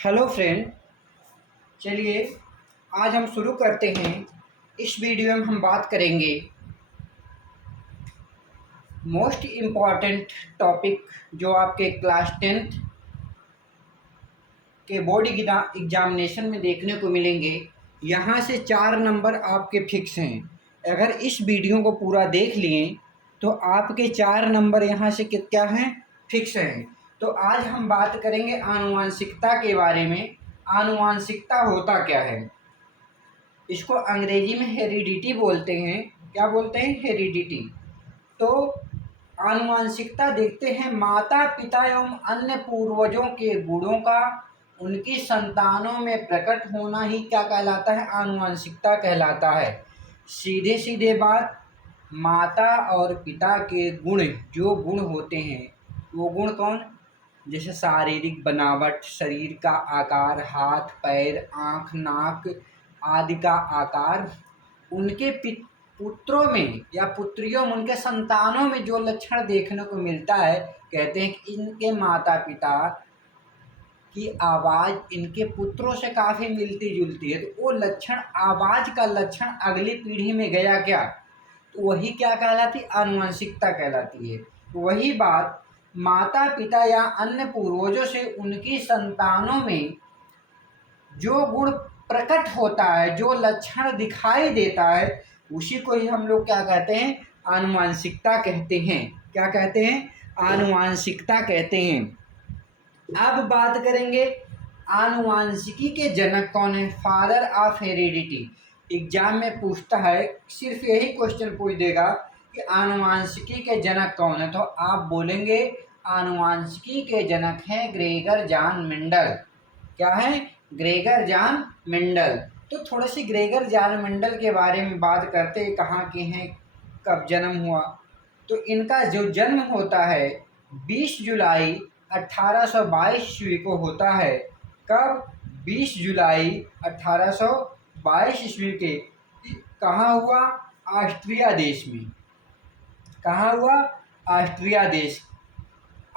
Hello friend, चलिए आज हम शुरू करते हैं। इस वीडियो में हम बात करेंगे मोस्ट इम्पॉर्टेंट टॉपिक जो आपके क्लास 10th के बोर्ड एग्जामिनेशन में देखने को मिलेंगे। यहाँ से 4 नंबर आपके फिक्स हैं। अगर इस वीडियो को पूरा देख लिए तो आपके 4 नंबर यहाँ से क्या हैं, फिक्स हैं। तो आज हम बात करेंगे आनुवंशिकता के बारे में। आनुवंशिकता होता क्या है? इसको अंग्रेजी में हेरिडिटी बोलते हैं। क्या बोलते हैं? हेरिडिटी। तो आनुवंशिकता देखते हैं, माता पिता एवं अन्य पूर्वजों के गुणों का उनकी संतानों में प्रकट होना ही क्या कहलाता है? आनुवंशिकता कहलाता है। सीधे सीधे बात, माता और पिता के गुण, जो गुण होते हैं वो गुण कौन? जैसे शारीरिक बनावट, शरीर का आकार, हाथ पैर, आँख नाक आदि का आकार, उनके पुत्रों में या पुत्रियों में, उनके संतानों में जो लक्षण देखने को मिलता है, कहते हैं कि इनके माता पिता की आवाज़ इनके पुत्रों से काफ़ी मिलती जुलती है। तो वो लक्षण, आवाज़ का लक्षण अगली पीढ़ी में गया क्या, तो वही क्या कहलाती? आनुवंशिकता कहलाती है। तो वही बात, माता पिता या अन्य पूर्वजों से उनकी संतानों में जो गुण प्रकट होता है, जो लक्षण दिखाई देता है, उसी को ही हम लोग क्या कहते हैं? आनुवंशिकता कहते हैं। क्या कहते हैं? आनुवंशिकता कहते हैं। अब बात करेंगे आनुवंशिकी के जनक कौन है? Father of heredity. एग्जाम में पूछता है, सिर्फ यही क्वेश्चन पूछ देगा कि आनुवंशिकी के जनक कौन है, तो आप बोलेंगे आनुवंशिकी के जनक हैं ग्रेगर जॉन मेंडल। क्या है? Gregor John Mendel. तो थोड़ी सी ग्रेगर जॉन मेंडल के बारे में बात करते हैं, कहाँ के हैं, कब जन्म हुआ। तो इनका जो जन्म होता है 20 जुलाई 1822 ईस्वी को होता है। कब? 20 जुलाई 1822 ईस्वी के। कहाँ हुआ? ऑस्ट्रिया देश में। कहाँ हुआ? ऑस्ट्रिया देश।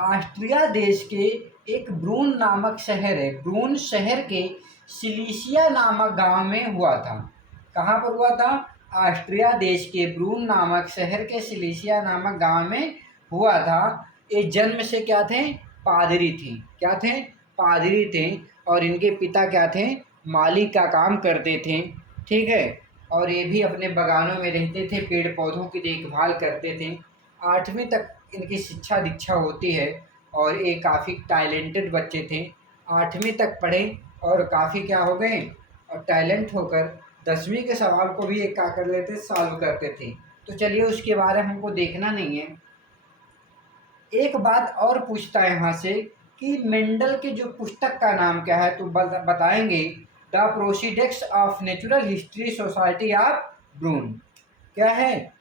ऑस्ट्रिया देश के एक ब्रून नामक शहर है, ब्रून शहर के सिलीसिया नामक गांव में हुआ था। कहाँ पर हुआ था? ऑस्ट्रिया देश के ब्रून नामक शहर के सिलीसिया नामक गांव में हुआ था। ये जन्म से क्या थे? पादरी थे। क्या थे? पादरी थे। और इनके पिता क्या थे? माली का काम करते थे। ठीक है। और ये भी अपने बागानों में रहते थे, पेड़ पौधों की देखभाल करते थे। 8वीं तक इनकी शिक्षा दीक्षा होती है और ये काफ़ी टैलेंटेड बच्चे थे। 8वीं तक पढ़े और काफ़ी क्या हो गए, और टैलेंट होकर 10वीं के सवाल को भी एक क्या कर लेते, सॉल्व करते थे। तो चलिए उसके बारे में हमको देखना नहीं है। एक बात और पूछता है यहाँ से कि मेंडल के जो पुस्तक का नाम क्या है, तो बताएंगे the proceedings of natural history society of Brunn. क्या है?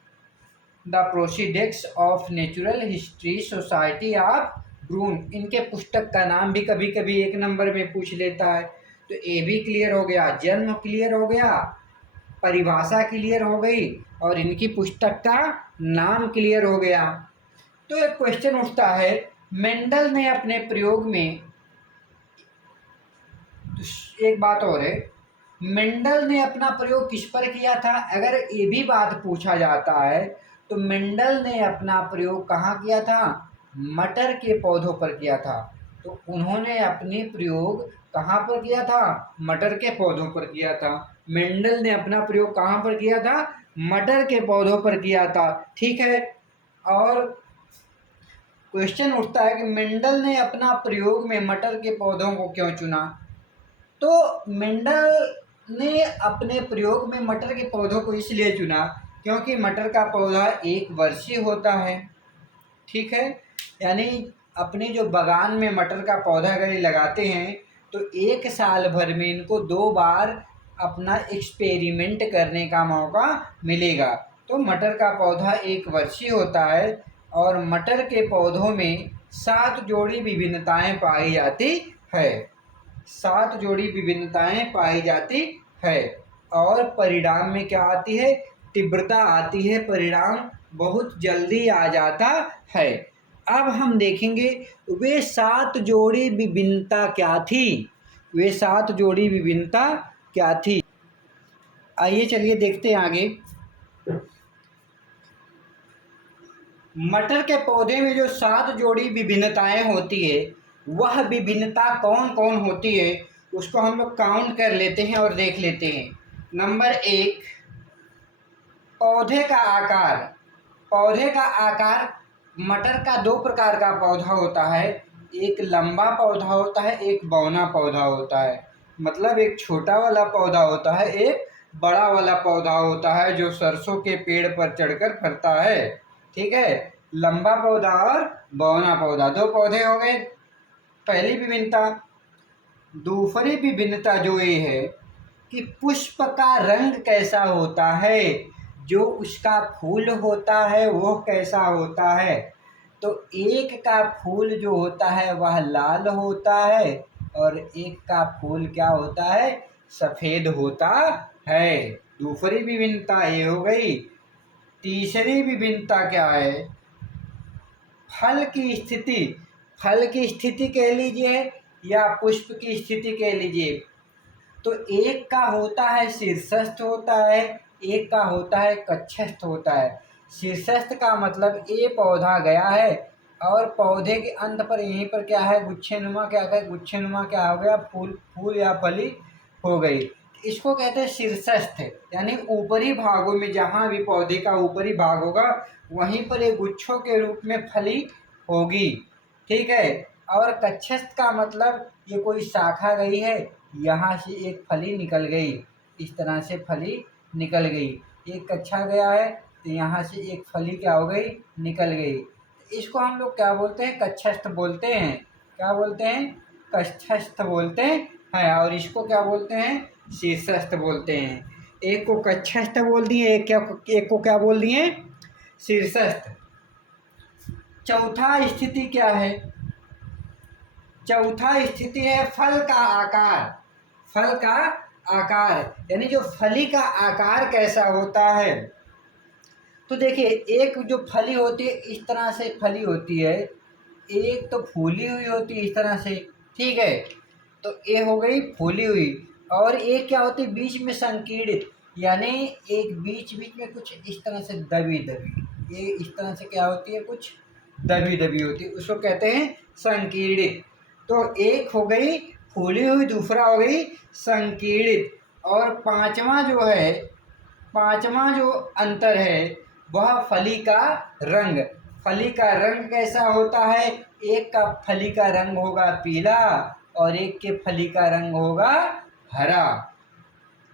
The proceedings of natural history society of Brunn. इनके पुस्तक का नाम भी कभी कभी 1 नंबर में पूछ लेता है। तो ये भी क्लियर हो गया, जन्म क्लियर हो गया, परिभाषा क्लियर हो गई और इनकी पुस्तक का नाम क्लियर हो गया। तो एक क्वेश्चन उठता है, मेंडल ने अपने प्रयोग में, एक बात और है, मेंडल ने अपना प्रयोग किस पर किया था? अगर ये भी बात पूछा जाता है तो मेंडल ने अपना प्रयोग कहाँ किया था? मटर के पौधों पर किया था। तो उन्होंने अपने प्रयोग कहाँ पर किया था? मटर के पौधों पर किया था। मेंडल ने अपना प्रयोग कहाँ पर किया था? मटर के पौधों पर किया था। ठीक है। और क्वेश्चन उठता है कि मेंडल ने अपना प्रयोग में मटर के पौधों को क्यों चुना? तो मेंडल ने अपने प्रयोग में मटर के पौधों को इसलिए चुना क्योंकि मटर का पौधा 1 वर्षीय होता है। ठीक है। यानी अपने जो बागान में मटर का पौधा अगर ये लगाते हैं तो 1 साल भर में इनको 2 बार अपना एक्सपेरिमेंट करने का मौका मिलेगा। तो मटर का पौधा 1 वर्षीय होता है और मटर के पौधों में 7 जोड़ी विभिन्नताएं पाई जाती है। 7 जोड़ी विभिन्नताएं पाई जाती है। और परिणाम में क्या आती है? तीव्रता आती है। परिणाम बहुत जल्दी आ जाता है। अब हम देखेंगे वे 7 जोड़ी विभिन्नता क्या थी। वे 7 जोड़ी विभिन्नता क्या थी। आइए चलिए देखते हैं आगे। मटर के पौधे में जो 7 जोड़ी विभिन्नताएं होती है, वह विभिन्नता कौन कौन होती है उसको हम लोग काउंट कर लेते हैं और देख लेते हैं। नंबर 1, पौधे का आकार। पौधे का आकार, मटर का 2 प्रकार का पौधा होता है, एक लंबा पौधा होता है, एक बौना पौधा होता है। मतलब एक छोटा वाला पौधा होता है, एक बड़ा वाला पौधा होता है जो सरसों के पेड़ पर चढ़कर फलता है। ठीक है, लंबा पौधा और बौना पौधा, 2 पौधे हो गए पहली विभिन्नता। दूसरी विभिन्नता जो ये है कि पुष्प का रंग कैसा होता है, जो उसका फूल होता है वो कैसा होता है। तो एक का फूल जो होता है वह लाल होता है और एक का फूल क्या होता है, सफ़ेद होता है। दूसरी विभिन्नता ये हो गई। तीसरी विभिन्नता क्या है, फल की स्थिति। फल की स्थिति कह लीजिए या पुष्प की स्थिति कह लीजिए। तो एक का होता है शीर्षस्थ होता है, एक का होता है कक्षस्थ होता है। शीर्षस्थ का मतलब ये पौधा गया है और पौधे के अंत पर यहीं पर क्या है, गुच्छेनुमा, क्या है गुच्छेनुमा, क्या हो गया, फूल या फली हो गई। इसको कहते हैं शीर्षस्थ, यानी ऊपरी भागों में जहाँ भी पौधे का ऊपरी भाग होगा वहीं पर एक गुच्छों के रूप में फली होगी। ठीक है। और कक्षस्थ का मतलब ये कोई शाखा गई है, यहाँ से एक फली निकल गई, इस तरह से फली निकल गई। एक कक्षा गया है तो यहाँ से एक फली क्या हो गई, निकल गई। इसको हम लोग क्या बोलते हैं, कक्षस्थ बोलते हैं। क्या बोलते हैं, कक्षस्थ बोलते हैं। और इसको क्या बोलते हैं, शीर्षस्थ बोलते हैं। एक को कक्षस्थ बोल दिए, एक को क्या बोल दिए, शीर्षस्थ। चौथा स्थिति क्या है, चौथा स्थिति है फल का आकार। फल का आकार यानी जो फली का आकार कैसा होता है। तो देखिए, एक जो फली होती है इस तरह से फली होती है, एक तो फूली हुई होती है इस तरह से। ठीक है, तो ये हो गई फूली हुई। और एक क्या होती है, बीच में संकीर्णित, यानी एक बीच बीच में कुछ इस तरह से दबी दबी, ये इस तरह से क्या होती है, कुछ दबी दबी होती है, उसको कहते हैं संकीर्णित। तो एक हो गई फूली हुई, दूसरा हो गई संकीर्णित। और पांचवा जो अंतर है वह फली का रंग। फली का रंग कैसा होता है, एक का फली का रंग होगा पीला और एक के फली का रंग होगा हरा।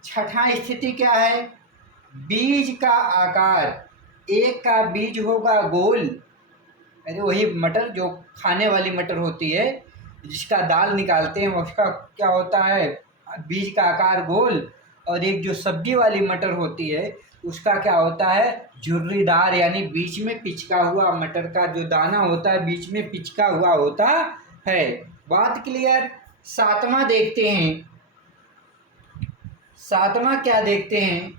छठा स्थिति क्या है, बीज का आकार। एक का बीज होगा गोल, अरे वही मटर जो खाने वाली मटर होती है जिसका दाल निकालते हैं उसका क्या होता है, बीज का आकार गोल। और एक जो सब्जी वाली मटर होती है उसका क्या होता है, झुर्रीदार, यानी बीच में पिचका हुआ। मटर का जो दाना होता है बीच में पिचका हुआ होता है। बात क्लियर। सातवां देखते हैं, सातवां क्या देखते हैं,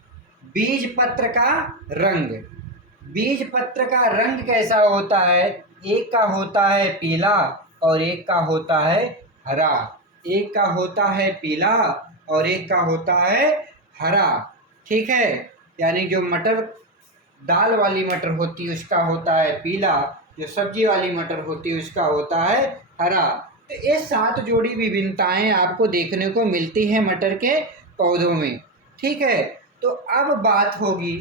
बीज पत्र का रंग। बीज पत्र का रंग कैसा होता है, एक का होता है पीला और एक का होता है हरा। एक का होता है पीला और एक का होता है हरा। ठीक है, यानी जो मटर दाल वाली मटर होती है उसका होता है पीला, जो सब्जी वाली मटर होती है उसका होता है हरा। तो ये 7 जोड़ी विभिन्नताएं आपको देखने को मिलती हैं मटर के पौधों में। ठीक है, तो अब बात होगी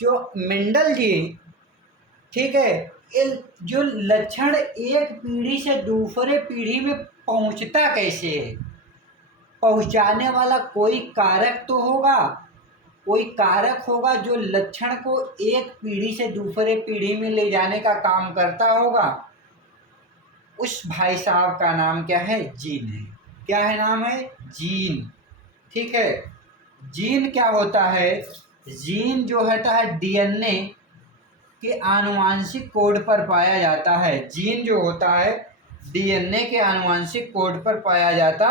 जो मेंडल जी, ठीक है, ये जो लक्षण एक पीढ़ी से दूसरे पीढ़ी में पहुंचता कैसे है, पहुंचाने वाला कोई कारक तो होगा, कोई कारक होगा जो लक्षण को एक पीढ़ी से दूसरे पीढ़ी में ले जाने का काम करता होगा। उस भाई साहब का नाम क्या है, जीन है। क्या है, नाम है जीन। ठीक है, जीन क्या होता है, जीन जो होता है डीएनए के आनुवांशिक कोड पर पाया जाता है। जीन जो होता है डीएनए के आनुवांशिक कोड पर पाया जाता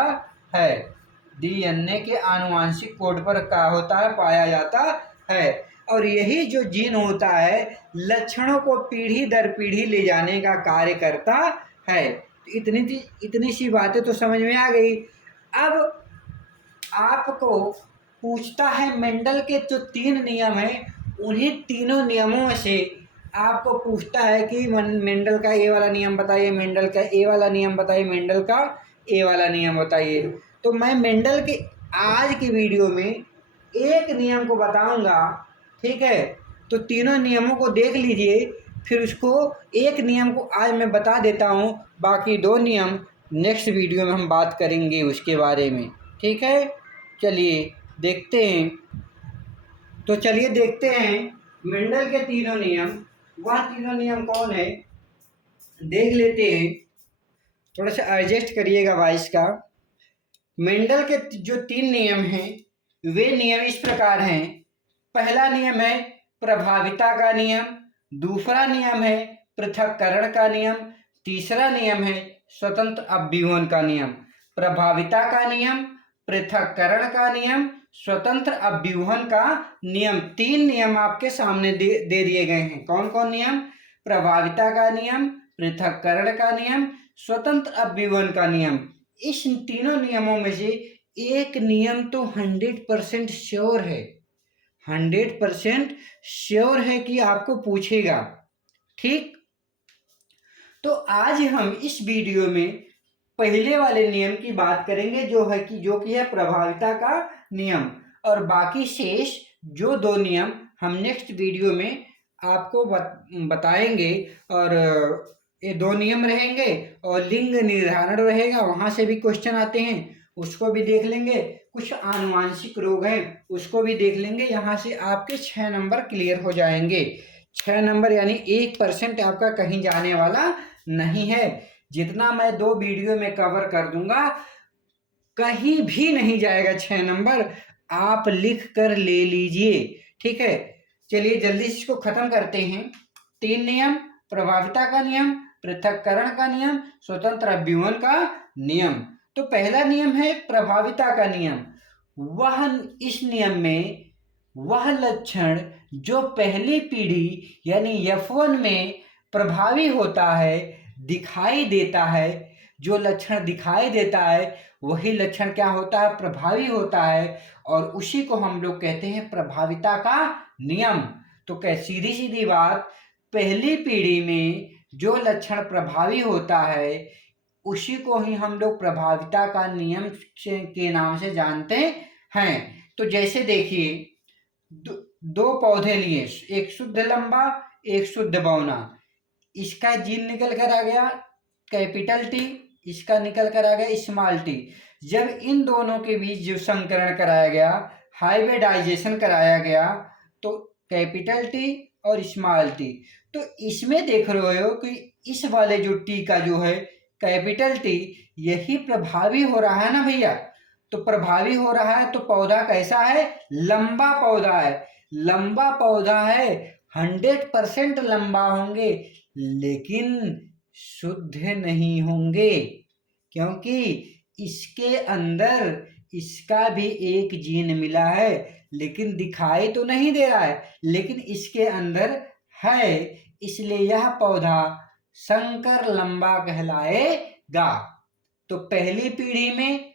है। डीएनए के आनुवांशिक कोड पर क्या होता है, पाया जाता है। और यही जो जीन होता है लक्षणों को पीढ़ी दर पीढ़ी ले जाने का कार्य करता है। तो इतनी सी बातें तो समझ में आ गई। अब आपको पूछता है मेंडल के जो 3 नियम हैं, उन्हीं तीनों नियमों से आपको पूछता है कि मेंडल का ए वाला नियम बताइए, मेंडल का ए वाला नियम बताइए, मेंडल का ए वाला नियम बताइए। तो मैं मेंडल के आज की वीडियो में एक नियम को बताऊंगा, ठीक है। तो तीनों नियमों को देख लीजिए, फिर उसको एक नियम को आज मैं बता देता हूँ, बाकी 2 नियम नेक्स्ट वीडियो में हम बात करेंगे उसके बारे में, ठीक है। चलिए देखते हैं। तो चलिए देखते हैं मेंडल के तीनों नियम। वह तीनों नियम कौन है देख लेते हैं। थोड़ा सा एडजस्ट करिएगा वॉइस का। मेंडल के जो 3 नियम हैं वे नियम इस प्रकार हैं। पहला नियम है प्रभाविता का नियम, दूसरा नियम है पृथक्करण का नियम, तीसरा नियम है स्वतंत्र अपव्यूहन का नियम। प्रभाविता का नियम, पृथक्करण का नियम, स्वतंत्र अपव्यूहन का नियम, 3 नियम आपके सामने दे दिए गए हैं। कौन कौन नियम? प्रभाविता का नियम, पृथक्करण का नियम, स्वतंत्र अपव्यूहन का नियम। इस तीनों नियमों में से एक नियम तो 100% श्योर है, 100% श्योर है कि आपको पूछेगा, ठीक। तो आज हम इस वीडियो में पहले वाले नियम की बात करेंगे, जो कि है प्रभाविता का नियम, और बाकी शेष जो 2 नियम हम नेक्स्ट वीडियो में आपको बताएंगे। और ये 2 नियम रहेंगे और लिंग निर्धारण रहेगा, वहाँ से भी क्वेश्चन आते हैं, उसको भी देख लेंगे। कुछ आनुवांशिक रोग हैं उसको भी देख लेंगे। यहाँ से आपके 6 नंबर क्लियर हो जाएंगे। 6 नंबर यानी 1% आपका कहीं जाने वाला नहीं है। जितना मैं 2 वीडियो में कवर कर दूंगा कहीं भी नहीं जाएगा 6 नंबर, आप लिख कर ले लीजिए, ठीक है। चलिए जल्दी से इसको खत्म करते हैं। 3 नियम, प्रभाविता का नियम, पृथक्करण का नियम, स्वतंत्र अपव्यूहन का नियम। तो पहला नियम है प्रभाविता का नियम। इस नियम में वह लक्षण जो पहली पीढ़ी यानी F1 में प्रभावी होता है, दिखाई देता है, जो लक्षण दिखाई देता है वही लक्षण क्या होता है? प्रभावी होता है, और उसी को हम लोग कहते हैं प्रभाविता का नियम। तो क्या सीधी सीधी बात, पहली पीढ़ी में जो लक्षण प्रभावी होता है उसी को ही हम लोग प्रभाविता का नियम के नाम से जानते हैं। तो जैसे देखिए, 2 पौधे लिए, एक शुद्ध लंबा एक शुद्ध बौना। इसका जीन निकल कर आ गया कैपिटल टी, इसका निकल कर आ गया स्मॉल टी। जब इन दोनों के बीच जो संकरण कराया गया, हाइब्रिडाइजेशन कराया गया, तो कैपिटल टी और स्मॉल टी। तो इसमें देख रहे हो कि इस वाले जो टी का जो है कैपिटल टी, यही प्रभावी हो रहा है ना भैया। तो प्रभावी हो रहा है तो पौधा कैसा है? लंबा पौधा है। लंबा पौधा है, 100% लंबा होंगे, लेकिन शुद्ध नहीं होंगे, क्योंकि इसके अंदर इसका भी एक जीन मिला है, लेकिन दिखाई तो नहीं दे रहा है, लेकिन इसके अंदर है, इसलिए यह पौधा संकर लंबा कहलाएगा। तो पहली पीढ़ी में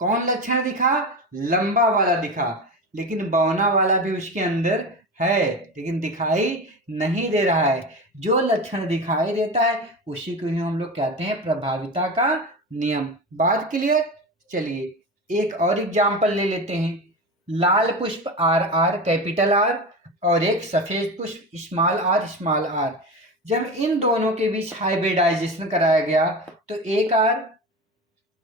कौन लक्षण दिखा? लंबा वाला दिखा, लेकिन बौना वाला भी उसके अंदर है, लेकिन दिखाई नहीं दे रहा है। जो लक्षण दिखाई देता है उसी को ही हम लोग कहते हैं प्रभाविता का नियम। बात क्लियर? चलिए एक और एग्जाम्पल ले लेते हैं। लाल पुष्प RR कैपिटल R और एक सफेद पुष्प स्मॉल r। जब इन दोनों के बीच हाइब्रिडाइजेशन कराया गया तो एक R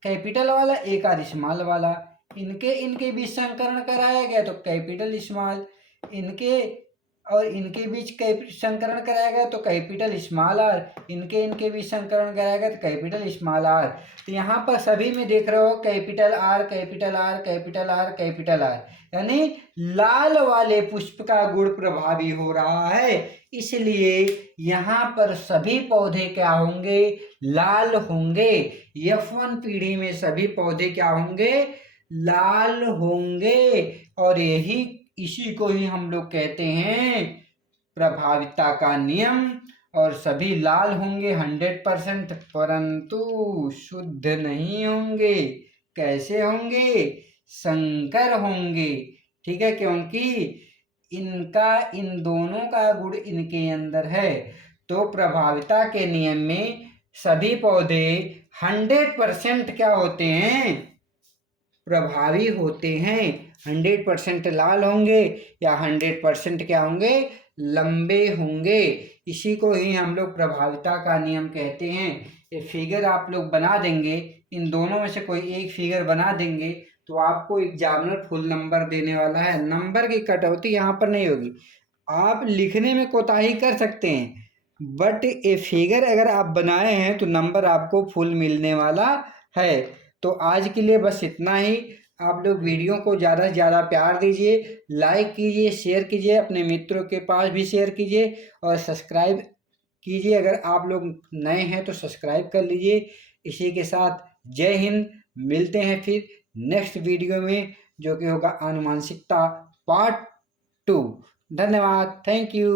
कैपिटल वाला एक R स्मॉल वाला, इनके बीच संकरण कराया गया तो कैपिटल स्मॉल, इनके बीच संकरण कराया गया तो कैपिटल स्मॉल R, इनके बीच संकरण कराया गया तो कैपिटल स्मॉल R। तो यहाँ पर सभी में देख रहे हो capital R capital R capital R capital R, यानी लाल वाले पुष्प का गुण प्रभावी हो रहा है, इसलिए यहाँ पर सभी पौधे क्या होंगे? लाल होंगे। F1 पीढ़ी में सभी पौधे क्या होंगे? लाल होंगे, और इसी को ही हम लोग कहते हैं प्रभाविता का नियम। और सभी लाल होंगे 100%, परंतु शुद्ध नहीं होंगे। कैसे होंगे? संकर होंगे। ठीक है, क्योंकि इनका इन दोनों का गुण इनके अंदर है। तो प्रभाविता के नियम में सभी पौधे 100% क्या होते हैं? प्रभावी होते हैं। 100% लाल होंगे या 100% क्या होंगे? लंबे होंगे। इसी को ही हम लोग प्रभाविता का नियम कहते हैं। ये फिगर आप लोग बना देंगे, इन दोनों में से कोई एक फिगर बना देंगे तो आपको एग्जामिनर फुल नंबर देने वाला है। नंबर की कटौती यहाँ पर नहीं होगी। आप लिखने में कोताही कर सकते हैं, बट ये फिगर अगर आप बनाए हैं तो नंबर आपको फुल मिलने वाला है। तो आज के लिए बस इतना ही। आप लोग वीडियो को ज़्यादा से ज़्यादा प्यार दीजिए, लाइक कीजिए, शेयर कीजिए, अपने मित्रों के पास भी शेयर कीजिए और सब्सक्राइब कीजिए। अगर आप लोग नए हैं तो सब्सक्राइब कर लीजिए। इसी के साथ जय हिंद। मिलते हैं फिर नेक्स्ट वीडियो में, जो कि होगा आनुवंशिकता पार्ट 2। धन्यवाद। Thank you.